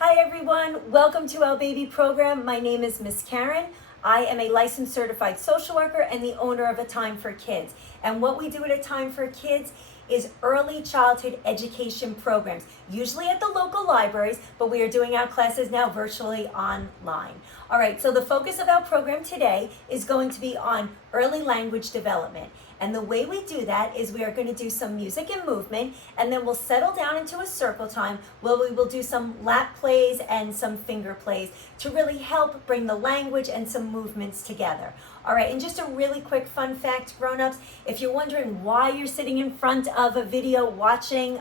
Hi everyone, welcome to our baby program. My name is Miss Karen. I am a licensed certified social worker and the owner of A Time for Kids. And what we do at A Time for Kids is early childhood education programs, usually at the local libraries, but we are doing our classes now virtually online. All right, so the focus of our program today is going to be on early language development. And the way we do that is we are going to do some music and movement, and then we'll settle down into a circle time where we will do some lap plays and some finger plays to really help bring the language and some movements together. All right, and just a really quick fun fact, grown-ups, if you're wondering why you're sitting in front of a video watching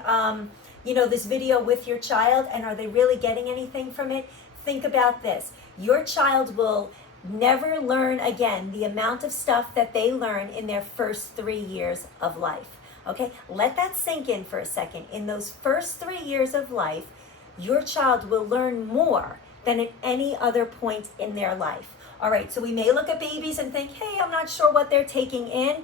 this video with your child, and are they really getting anything from it, think about this. Your child will never learn again the amount of stuff that they learn in their first 3 years of life. Okay, let that sink in for a second. In those first 3 years of life, your child will learn more than at any other point in their life. All right, so we may look at babies and think, hey, I'm not sure what they're taking in.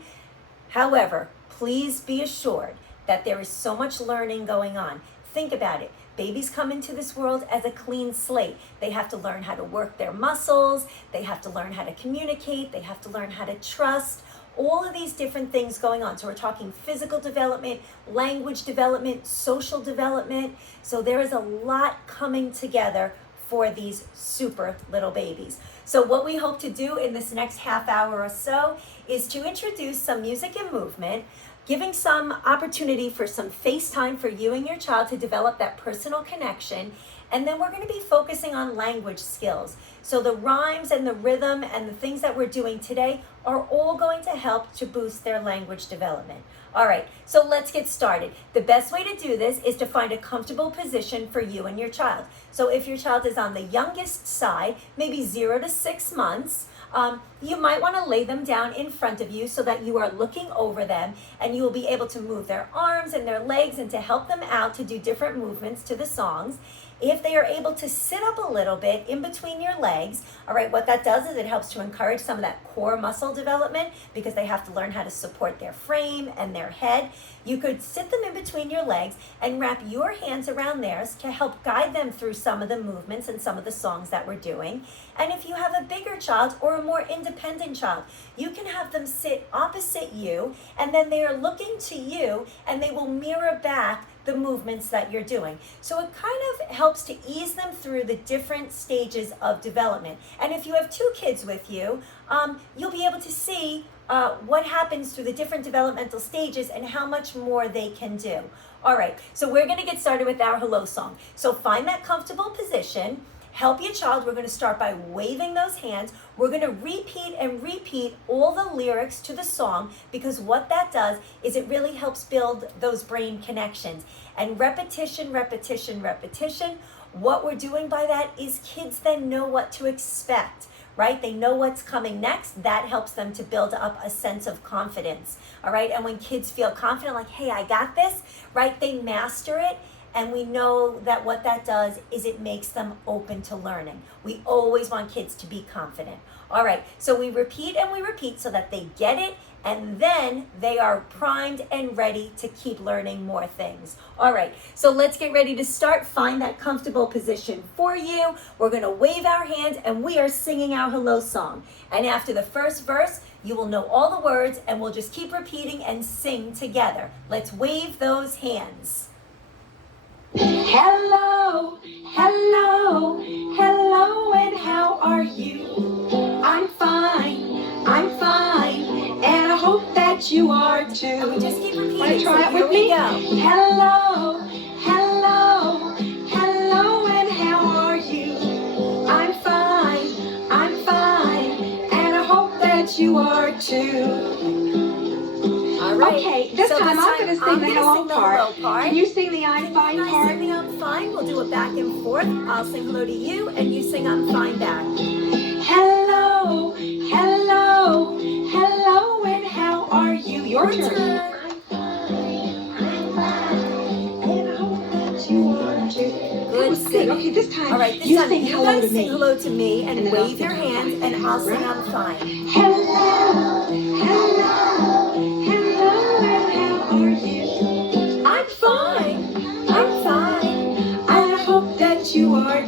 However, please be assured that there is so much learning going on. Think about it. Babies come into this world as a clean slate. They have to learn how to work their muscles. They have to learn how to communicate. They have to learn how to trust. All of these different things going on. So we're talking physical development, language development, social development. So there is a lot coming together for these super little babies. So what we hope to do in this next half hour or so is to introduce some music and movement, giving some opportunity for some face time for you and your child to develop that personal connection. And then we're going to be focusing on language skills. So the rhymes and the rhythm and the things that we're doing today are all going to help to boost their language development. All right, so let's get started. The best way to do this is to find a comfortable position for you and your child. So if your child is on the youngest side, maybe 0 to 6 months, you might want to lay them down in front of you so that you are looking over them, and you will be able to move their arms and their legs and to help them out to do different movements to the songs. If they are able to sit up a little bit in between your legs, all right, what that does is it helps to encourage some of that core muscle development because they have to learn how to support their frame and their head. You could sit them in between your legs and wrap your hands around theirs to help guide them through some of the movements and some of the songs that we're doing. And if you have a bigger child or a more independent child, you can have them sit opposite you, and then they are looking to you and they will mirror back the movements that you're doing. So it kind of helps to ease them through the different stages of development. And if you have 2 kids with you, you'll be able to see what happens through the different developmental stages and how much more they can do. All right, so we're gonna get started with our hello song. So find that comfortable position. Help your child. We're going to start by waving those hands. We're going to repeat and repeat all the lyrics to the song, because what that does is it really helps build those brain connections. And repetition, repetition, repetition. What we're doing by that is kids then know what to expect, right? They know what's coming next. That helps them to build up a sense of confidence, all right? And when kids feel confident, like, hey, I got this, right? They master it. And we know that what that does is it makes them open to learning. We always want kids to be confident. All right, so we repeat and we repeat so that they get it, and then they are primed and ready to keep learning more things. All right, so let's get ready to start. Find that comfortable position for you. We're gonna wave our hands and we are singing our hello song. And after the first verse, you will know all the words, and we'll just keep repeating and sing together. Let's wave those hands. Hello, hello, hello, and how are you? I'm fine, and I hope that you are too. And we just keep repeating. Want to try it with me? Hello, hello, hello, and how are you? I'm fine, and I hope that you are too. All right. Okay, this time I'm going to sing the hello part. Can you sing the I'm fine part? Sing the I'm fine. We'll do it back and forth. I'll sing hello to you, and you sing I'm fine back. Hello, hello, hello, and how are you? Your turn. I'm fine, and I hope that you are too. Good singing. Okay, this time. All right, this time you guys sing hello to me and wave your hands, and I'll sing I'm fine. Hello, hello. I'm fine, and I hope that you are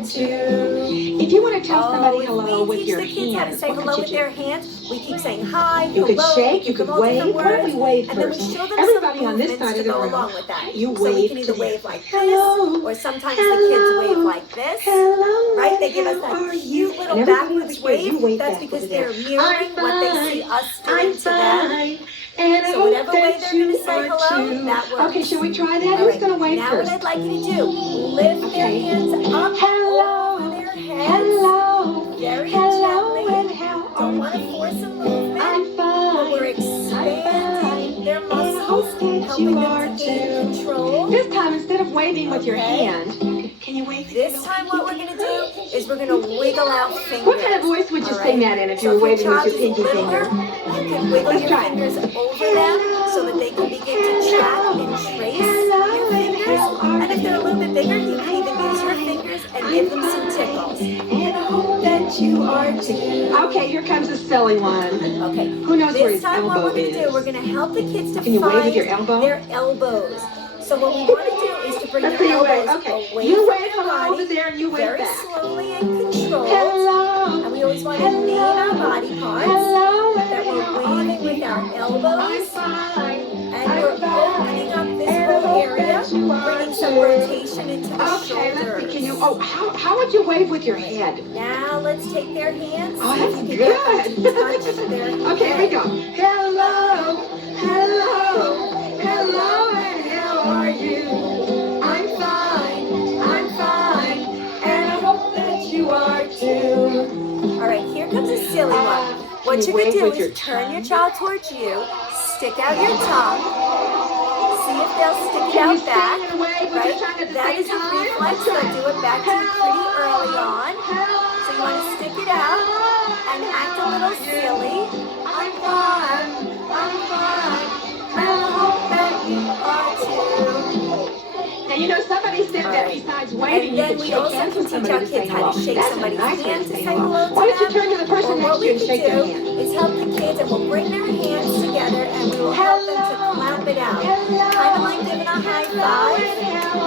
we teach the kids how to say hello with their hands. We keep saying hi, you hello, could shake, you give them could all wave. different Why don't words, we wave and then we first? show them Everybody some on this movements side to of the go room, along with that. you So we wave can to either them. wave like Hello, this, or sometimes hello, the kids wave like this. hello, Right? They give us how that are you? cute little And everybody over backwards here, you wave. wave That's back because over there. they're mirroring what they see us doing to them. Fine, and I So hope whatever way that they're going you to say are hello, too. that works. Okay, shall we try that? All Who's right. going to wave Now first? what I'd like you to do, lift their hands up over their heads. Hello, Very hello, gently. and how Don't are want to you? force a movement. I'm But we're fine, expanding their and I muscles, hope that helping you them are to gain too. control. This time, instead of waving with your Okay. hand, can you wave with This your time pinky what we're going to finger? do is we're going to wiggle out fingers. What kind of voice would you All sing right? that in if you So were if your waving with child your is pinky littler, finger? you can wiggle Let's your try it. fingers over them so that they can begin to track and trace your fingers. And if they're a little bit bigger, you can even use your fingers and give them some tickles. And I hope that you are too. Okay, here comes a silly one. Okay. Who knows where This his time what elbow we're going to do, is? we're going to help the kids to Can you wave with your find elbow? their elbows. So what we want to do is to bring Let's their see you wave. elbows Okay. away You from wave their hello over body, there and you wave very back. slowly and controlled. Hello. And we always want to name our body parts. Hello. That we're waving with our elbows. And I'm we're fine. opening up this And I whole hope area, that you are bringing some too. rotation into the Okay, shoulders. let's see. Can you? Oh, how would you wave with your head? Now let's take their hands. Oh, See that's if you can get them to good. touch their Okay, here we head. go. Hello, hello, hello, and how are you? I'm fine, and I hope that you are too. All right, here comes a silly one. What you could do is turn your child towards you, stick out your tongue, see if they'll stick it out back, right? That is a reflex. They'll do it back to you pretty early on. So you want to stick it out and act a little silly. I'm fine, and I hope that you are too. Now, you know, somebody said that besides waving, you could shake hands with somebody to say hello. That's a nice way to say hello. Why don't you turn to the person next to you and shake their hand? Is help the kids, and we'll bring their hands together and we will help them to clap it out. Kind of like giving a high five,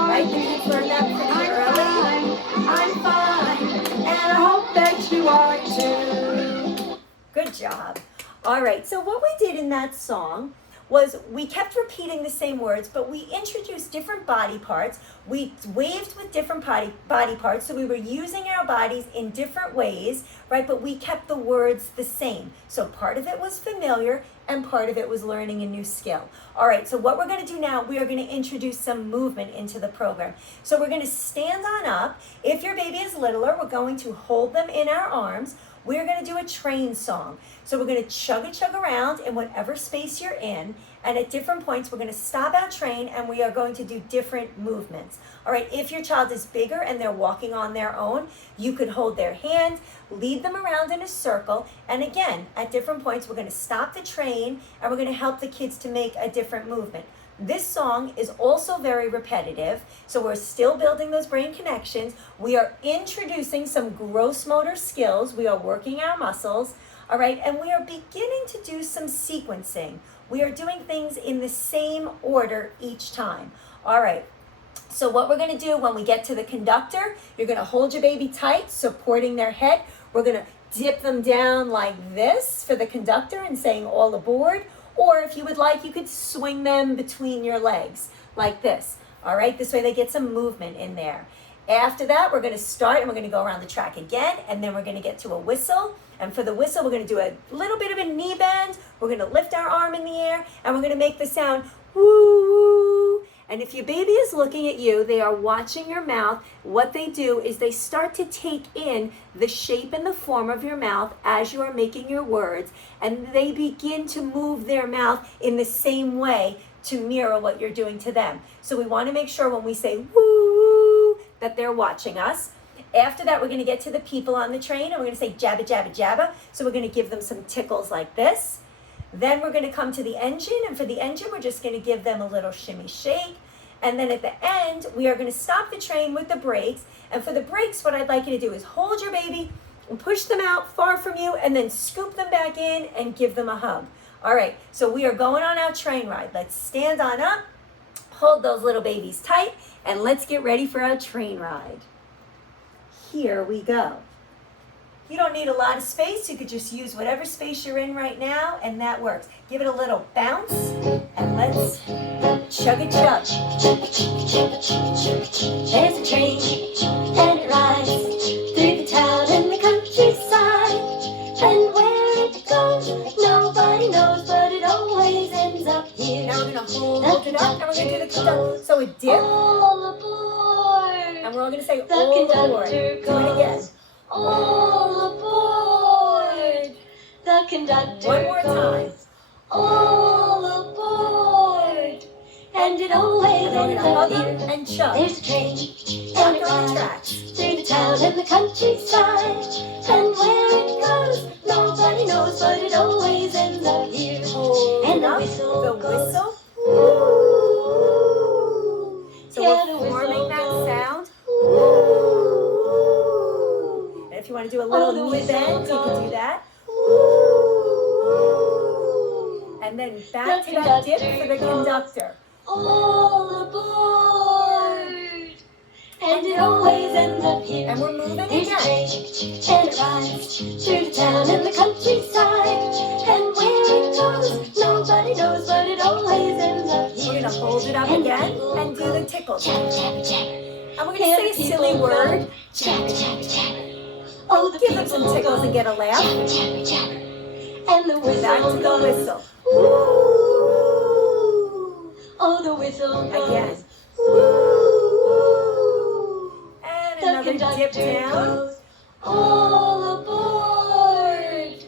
right? The kids learn that pretty early. I'm fine, and I hope that you are too. Good job. All right, so what we did in that song was we kept repeating the same words, but we introduced different body parts. We waved with different body parts, so we were using our bodies in different ways, right? But we kept the words the same. So part of it was familiar, and part of it was learning a new skill. All right, so what we're going to do now, we are going to introduce some movement into the program. So we're going to stand on up. If your baby is littler, we're going to hold them in our arms. We're going to do a train song. So we're going to chug around in whatever space you're in. And at different points, we're going to stop our train and we are going to do different movements. All right, if your child is bigger and they're walking on their own, you could hold their hand, lead them around in a circle. And again, at different points, we're going to stop the train and we're going to help the kids to make a different movement. This song is also very repetitive, so we're still building those brain connections. We are introducing some gross motor skills. We are working our muscles, all right, and we are beginning to do some sequencing. We are doing things in the same order each time. All right, so what we're going to do when we get to the conductor, you're going to hold your baby tight, supporting their head. We're going to dip them down like this for the conductor and saying all aboard. Or if you would like, you could swing them between your legs like this. All right, this way they get some movement in there. After that, we're going to start and we're going to go around the track again, and then we're going to get to a whistle. And for the whistle, we're going to do a little bit of a knee bend. We're going to lift our arm in the air, and we're going to make the sound woo, woo. And if your baby is looking at you, they are watching your mouth. What they do is they start to take in the shape and the form of your mouth as you are making your words, and they begin to move their mouth in the same way to mirror what you're doing to them. So we want to make sure when we say woo, woo, that they're watching us. After that, we're going to get to the people on the train, and we're going to say jabba, jabba, jabba. So we're going to give them some tickles like this. Then we're going to come to the engine, and for the engine, we're just going to give them a little shimmy shake. And then at the end, we are going to stop the train with the brakes. And for the brakes, what I'd like you to do is hold your baby and push them out far from you, and then scoop them back in and give them a hug. All right, so we are going on our train ride. Let's stand on up, hold those little babies tight, and let's get ready for our train ride. Here we go. You don't need a lot of space. You could just use whatever space you're in right now, and that works. Give it a little bounce, and let's chug a chug. There's a train, and it rides through the town and the countryside. And where it goes, nobody knows, but it always ends up here. Now we're going to hold it up, and we're going to do the conductor. So a dip, All aboard! and we're all going to say The all aboard. conductor Do it goes. again. All aboard! The conductor One more time. goes. All aboard! And it always And then we're ends going to up hug here. it and chug. There's a train, Down and it on the rides tracks. through the town and the countryside. And where it goes, nobody knows, but it always ends up here. Hold And it the up. whistle The goes. whistle. Ooh. So Yeah, we're the whistle forming that goes. sound. Ooh. And if you want to do a little the knee whistle bend, you can do goes. that. Ooh. And then back The to that dip conductor for the goes. conductor. All aboard! And it always ends up here. And we're moving There's a again. train, and it rides through the town and the countryside. And where it goes, nobody knows, but it always ends up We're here. going to hold it up And again people and do the tickles. Jabber, jabber, jabber. And we're going to say a silly word. Jabber, jabber, jabber. Oh, the Give them some people tickles and go. get a laugh. Jabber, jabber, jabber. And the whistle Back to the goes. whistle. Ooh. Oh, the whistle goes. Again. Ooh. And The another dip conductor down. goes. All aboard.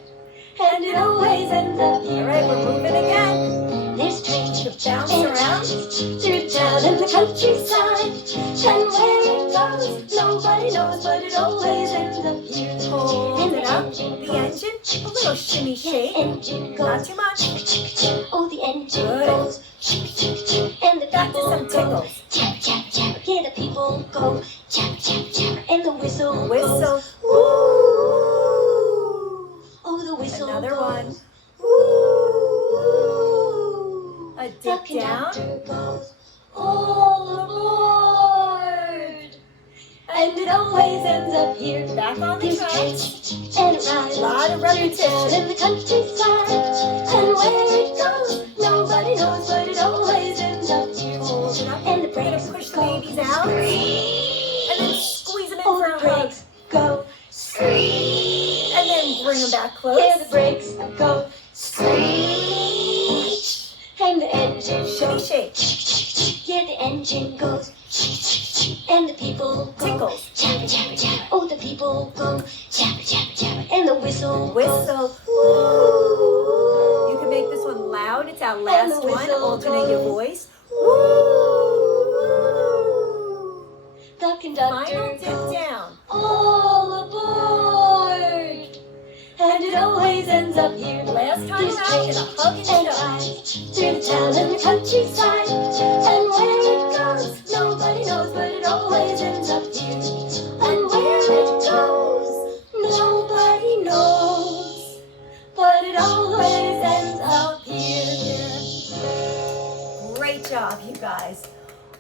And it always ends up All here. right, we're moving again. This train Bounce and it around. rides through the town and the countryside. And where it goes, nobody knows, but it always ends up here. Hold And it up. engine The goes. engine. A little shimmy The shake. engine Not goes. too much. Oh, the engine Good. goes. And the Back to people some go. tickles. Jabber, jabber, jabber. Yeah, the people go. Jabber, jabber, jabber. And the whistle Whistle. goes. Ooh. Oh, the whistle Another goes. one. Ooh. A The dip down. conductor goes. All aboard. And it always ends up here. Back on the There's a train, tracks. and it rides Lot of through town repetition. in the countryside. And where it goes, nobody knows, but it always ends up here. Hold it up. And the We're going brakes to push the go. babies out. Screech. And then squeeze them in Oh, for the a hug. brakes go. Screech. And then bring them back Yeah, close. the brakes go. Screech. And the engine Shimmy goes. shake. Yeah, the engine goes. And the people go. Tickles. Jabber, jabber, jabber. Oh, the people go. Jabber, jabber, jabber. And the whistle goes. Whistle. Ooh. You can make this one loud. It's our And last the one. whistle Alternate your goes. voice. Ooh. The conductor Final dip goes. down. All aboard. And it always ends up here. Last time There's around, get a hug and and shove. rides through the town and the countryside. And where it goes, nobody knows, but it always ends up here. And where it goes, nobody knows, but it always ends up here. Great job, you guys.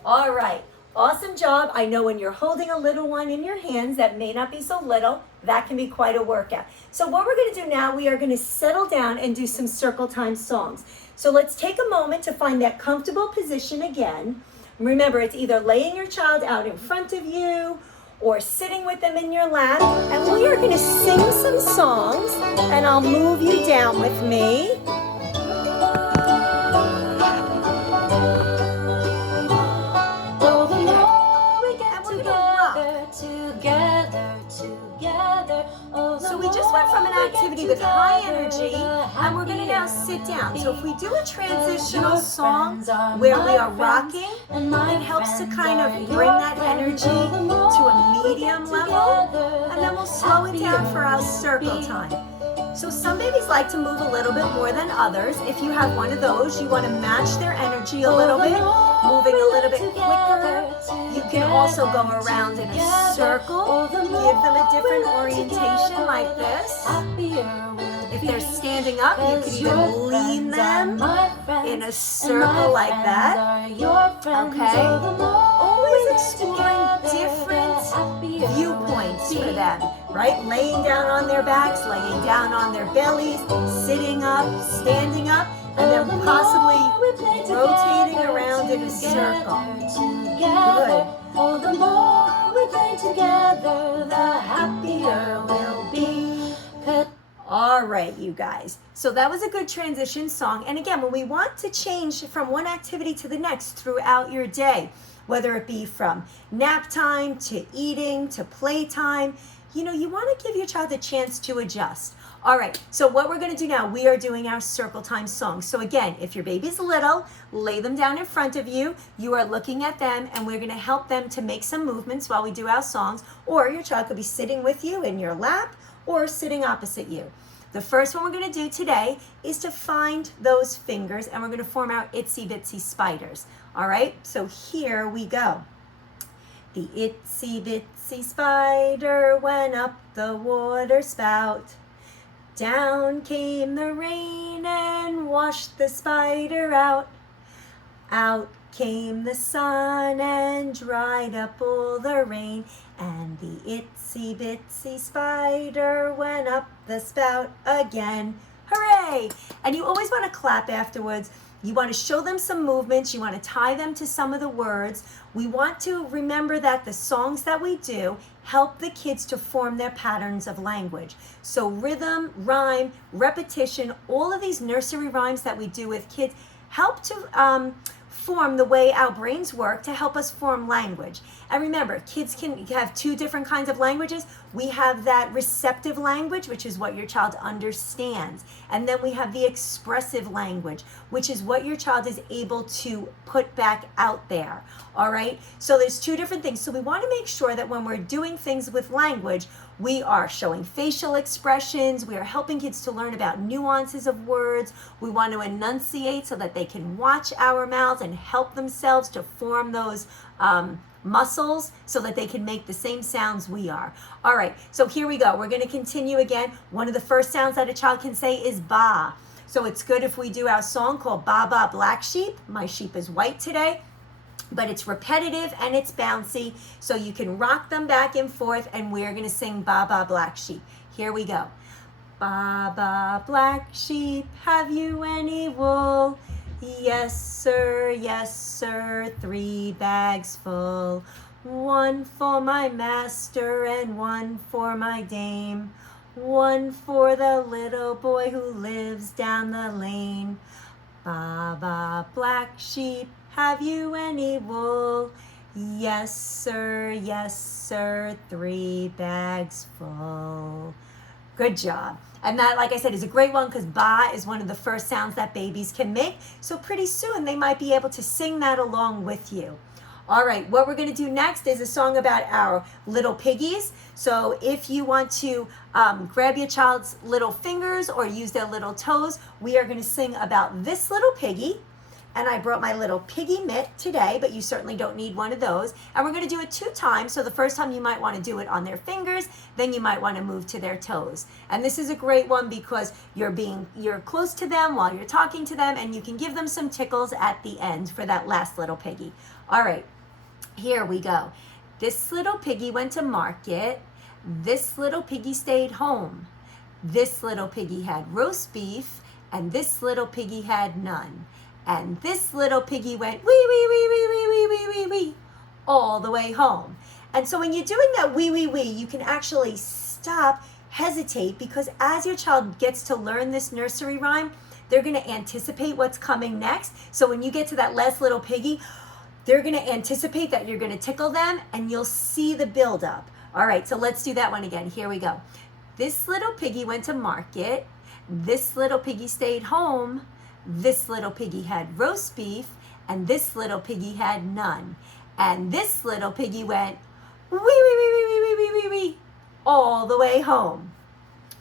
All right. Awesome job. I know when you're holding a little one in your hands that may not be so little, that can be quite a workout. So what we're going to do now, we are going to settle down and do some circle time songs. So let's take a moment to find that comfortable position again. Remember, it's either laying your child out in front of you or sitting with them in your lap. And we are going to sing some songs, and I'll move you down with me. Oh, the more we get And we're gonna together. Oh, the So we just went from an more we get activity with high together, energy, the and we're going to now happier sit down. we'll So if be. we do a transitional Your song friends are where my we are friends, rocking, and my it helps to friends kind are of your bring that friends. energy Oh, the to more a we medium get level, together, and then we'll the slow it down for our happier circle we'll be. time. So some babies like to move a little bit more than others. If you have one of those, you want to match their energy a little bit, moving a little bit quicker. You can also go around in a circle, give them a different orientation like this. If they're standing up, you can even lean them in a circle like that. Okay? Always exploring different viewpoints for them. right? Laying down on their backs, laying down on their bellies, sitting up, standing up, and then possibly rotating around in a circle. Good. Oh, the more we play together, the happier we'll be. All right, you guys. So that was a good transition song. And again, when we want to change from one activity to the next throughout your day, whether it be from nap time to eating to playtime, you want to give your child a chance to adjust. All right, so what we're going to do now, we are doing our circle time song. So again, if your baby's little, lay them down in front of you. You are looking at them, and we're going to help them to make some movements while we do our songs. Or your child could be sitting with you in your lap or sitting opposite you. The first one we're going to do today is to find those fingers, and we're going to form our itsy bitsy spiders. All right, so here we go. The itsy bitsy spider went up the water spout. Down came the rain and washed the spider out. Out came the sun and dried up all the rain. And the itsy bitsy spider went up the spout again. Hooray! And you always want to clap afterwards. You want to show them some movements. You want to tie them to some of the words. We want to remember that the songs that we do help the kids to form their patterns of language. So rhythm, rhyme, repetition, all of these nursery rhymes that we do with kids help to form the way our brains work to help us form language. And remember, kids can have two different kinds of languages. We have that receptive language, which is what your child understands. And then we have the expressive language, which is what your child is able to put back out there. All right? So there's two different things. So we want to make sure that when we're doing things with language, we are showing facial expressions. We are helping kids to learn about nuances of words. We want to enunciate so that they can watch our mouths and help themselves to form those muscles so that they can make the same sounds we are. All right, so here we go. We're going to continue again. One of the first sounds that a child can say is ba. So it's good if we do our song called Ba Ba Black Sheep. My sheep is white today. But it's repetitive and it's bouncy, so you can rock them back and forth, and we're going to sing Ba Ba Black Sheep. Here we go. Ba Ba Black Sheep, have you any wool? Yes, sir, 3 bags full. 1 for my master and 1 for my dame. 1 for the little boy who lives down the lane. Ba Ba Black Sheep, have you any wool? Yes, sir, 3 bags full. Good job. And that, like I said, is a great one because ba is one of the first sounds that babies can make. So pretty soon they might be able to sing that along with you. All right, what we're going to do next is a song about our little piggies. So if you want to grab your child's little fingers or use their little toes, we are going to sing about this little piggy. And I brought my little piggy mitt today, but you certainly don't need one of those. And we're going to do it 2 times. So the first time you might want to do it on their fingers, then you might want to move to their toes. And this is a great one because you're close to them while you're talking to them, and you can give them some tickles at the end for that last little piggy. All right, here we go. This little piggy went to market. This little piggy stayed home. This little piggy had roast beef, and this little piggy had none. And this little piggy went wee, wee, wee, wee, wee, wee, wee, wee, wee, all the way home. And so when you're doing that wee, wee, wee, you can actually stop, hesitate, because as your child gets to learn this nursery rhyme, they're going to anticipate what's coming next. So when you get to that last little piggy, they're going to anticipate that you're going to tickle them, and you'll see the buildup. All right, so let's do that one again. Here we go. This little piggy went to market. This little piggy stayed home. This little piggy had roast beef, and this little piggy had none. And this little piggy went wee, wee, wee, wee, wee, wee, wee, wee, wee, all the way home.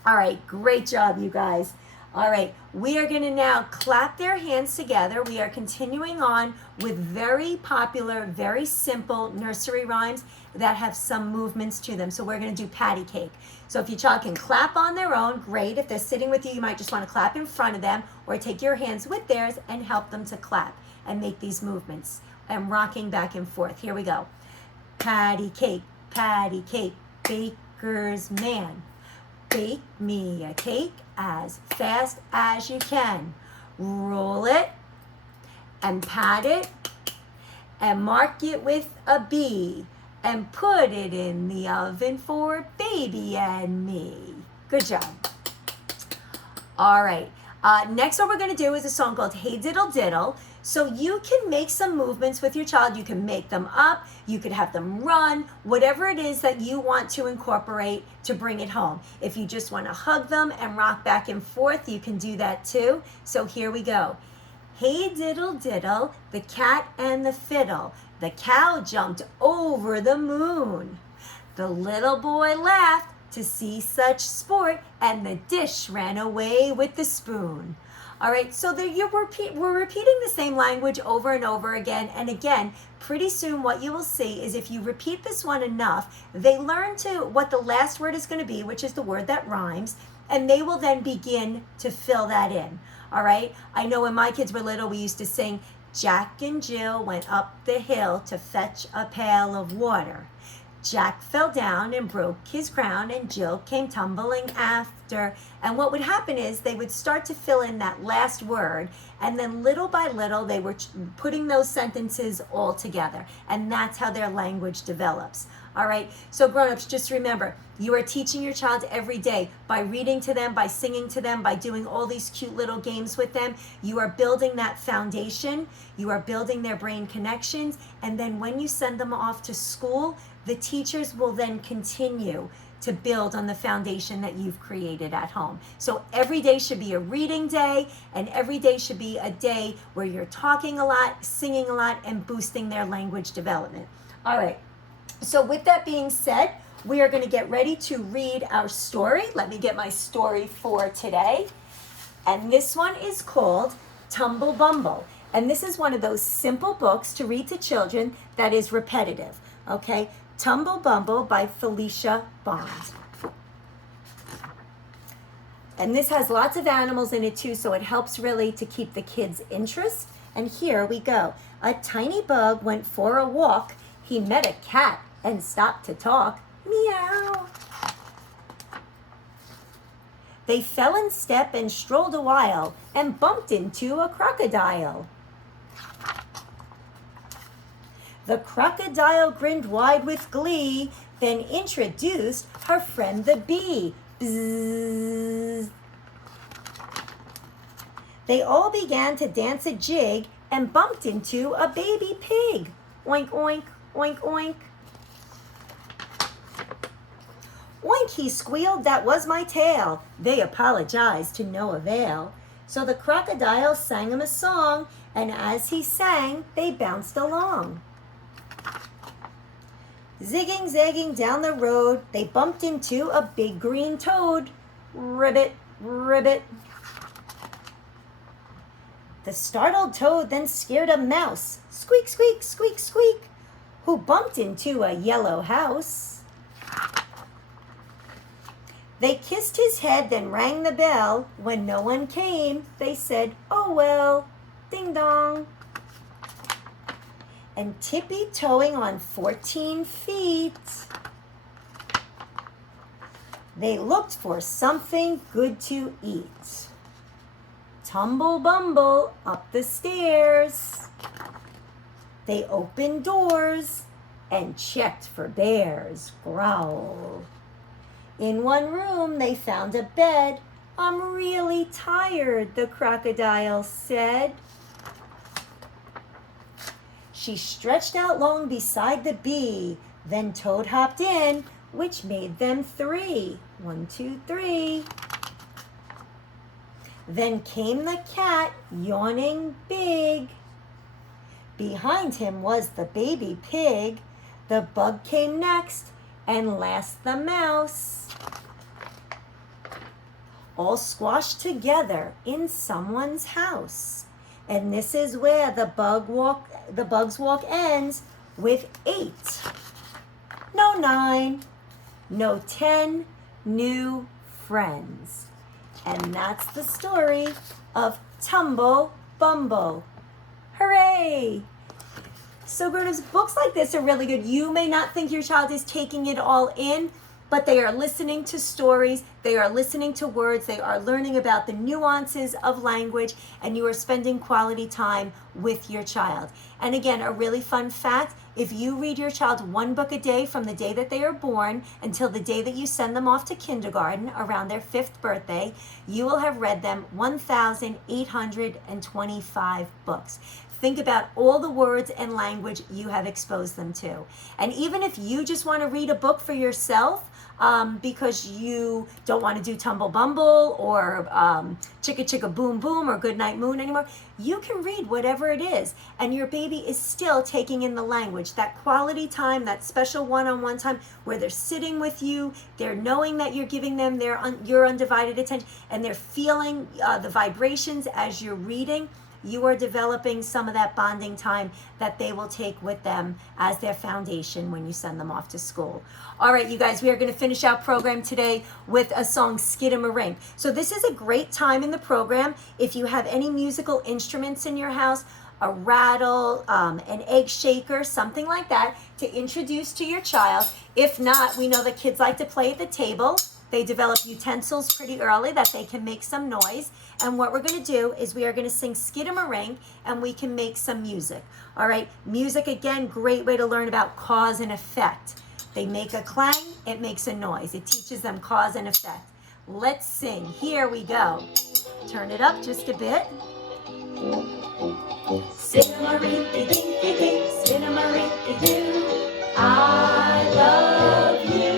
All right, great job, you guys. All right, we are going to now clap their hands together. We are continuing on with very popular, very simple nursery rhymes that have some movements to them. So we're going to do patty cake. So if your child can clap on their own, great. If they're sitting with you, you might just want to clap in front of them, or take your hands with theirs and help them to clap and make these movements. I'm rocking back and forth. Here we go. Patty cake, bake baker's man. Bake me a cake as fast as you can. Roll it and pat it and mark it with a B and put it in the oven for baby and me. Good job. All right. Next, what we're going to do is a song called Hey Diddle Diddle. So you can make some movements with your child. You can make them up. You could have them run. Whatever it is that you want to incorporate to bring it home. If you just want to hug them and rock back and forth, you can do that too. So here we go. Hey diddle diddle, the cat and the fiddle. The cow jumped over the moon. The little boy laughed to see such sport, and the dish ran away with the spoon. All right, so we're repeating the same language over and over again. And again, pretty soon what you will see is if you repeat this one enough, they learn to what the last word is going to be, which is the word that rhymes, and they will then begin to fill that in. All right, I know when my kids were little, we used to sing, Jack and Jill went up the hill to fetch a pail of water. Jack fell down and broke his crown, and Jill came tumbling after. And what would happen is they would start to fill in that last word, and then little by little they were putting those sentences all together, and that's how their language develops. All right, so grown-ups, just remember, you are teaching your child every day by reading to them, by singing to them, by doing all these cute little games with them. You are building that foundation. You are building their brain connections, and then when you send them off to school, the teachers will then continue to build on the foundation that you've created at home. So every day should be a reading day, and every day should be a day where you're talking a lot, singing a lot, and boosting their language development. All right, so with that being said, we are going to get ready to read our story. Let me get my story for today. And this one is called Tumble Bumble. And this is one of those simple books to read to children that is repetitive. Okay? Tumble Bumble by Felicia Bond. And this has lots of animals in it too, so it helps really to keep the kids' interest. And here we go. A tiny bug went for a walk. He met a cat and stopped to talk. Meow. They fell in step and strolled a while and bumped into a crocodile. The crocodile grinned wide with glee, then introduced her friend the bee. Bzzz. They all began to dance a jig and bumped into a baby pig. Oink, oink, oink, oink. Oink, he squealed, that was my tail. They apologized to no avail. So the crocodile sang him a song, and as he sang, they bounced along. Zigging, zagging down the road, they bumped into a big green toad. Ribbit, ribbit. The startled toad then scared a mouse. Squeak, squeak, squeak, squeak, who bumped into a yellow house. They kissed his head, then rang the bell. When no one came, they said, oh well, ding dong. And tippy-toeing on 14 feet, they looked for something good to eat. Tumble bumble up the stairs. They opened doors and checked for bears. Growl. In one room they found a bed. I'm really tired, the crocodile said. She stretched out long beside the bee. Then Toad hopped in, which made them 3. 1, 2, 3. Then came the cat, yawning big. Behind him was the baby pig. The bug came next, and last the mouse. All squashed together in someone's house. And this is where the bug's walk ends with 8. No 9, no 10 new friends. And that's the story of Tumble Bumble. Hooray! So grown-ups, books like this are really good. You may not think your child is taking it all in, but they are listening to stories, they are listening to words, they are learning about the nuances of language, and you are spending quality time with your child. And again, a really fun fact, if you read your child one book a day from the day that they are born until the day that you send them off to kindergarten around their 5th birthday, you will have read them 1,825 books. Think about all the words and language you have exposed them to. And even if you just want to read a book for yourself, because you don't want to do Tumble Bumble or Chicka Chicka Boom Boom or Goodnight Moon anymore, you can read whatever it is, and your baby is still taking in the language. That quality time, that special one-on-one time where they're sitting with you, they're knowing that you're giving them your undivided attention, and they're feeling the vibrations as you're reading. You are developing some of that bonding time that they will take with them as their foundation when you send them off to school. All right, you guys, we are going to finish our program today with a song, Skidamarink. So this is a great time in the program. If you have any musical instruments in your house, a rattle, an egg shaker, something like that, to introduce to your child. If not, we know that kids like to play at the table. They develop utensils pretty early that they can make some noise. And what we're going to do is we are going to sing Skidamarink, and we can make some music. All right, music, again, great way to learn about cause and effect. They make a clang, it makes a noise. It teaches them cause and effect. Let's sing. Here we go. Turn it up just a bit. Skidamarink-a-dink-a-dink, Skidamarink-a-doo. I love you.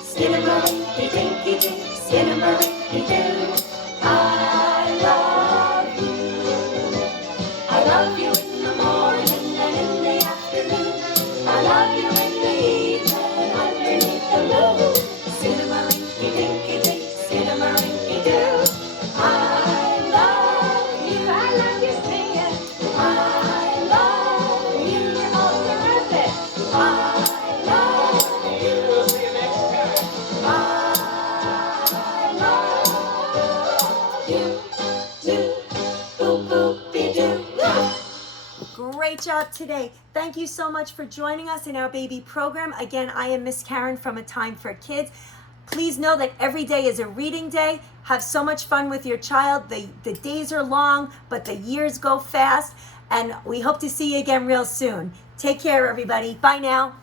Skidamarink-a-dink-a-dink, Skidamarink-a-doo. I love you. I love you in the morning and in the afternoon. I love you in the evening underneath the moon. Skidamarink-a-dink-a-dink, Skidamarink-a-doo. I love you. I love you singing. I love you. You're all terrific. I love you. We'll see you next time. I love you. Do, boop, boop-be-doo. Great job today. Thank you so much for joining us in our baby program. Again, I am Miss Karen from A Time for Kids. Please know that every day is a reading day. Have so much fun with your child. The days are long, but the years go fast. And we hope to see you again real soon. Take care, everybody. Bye now.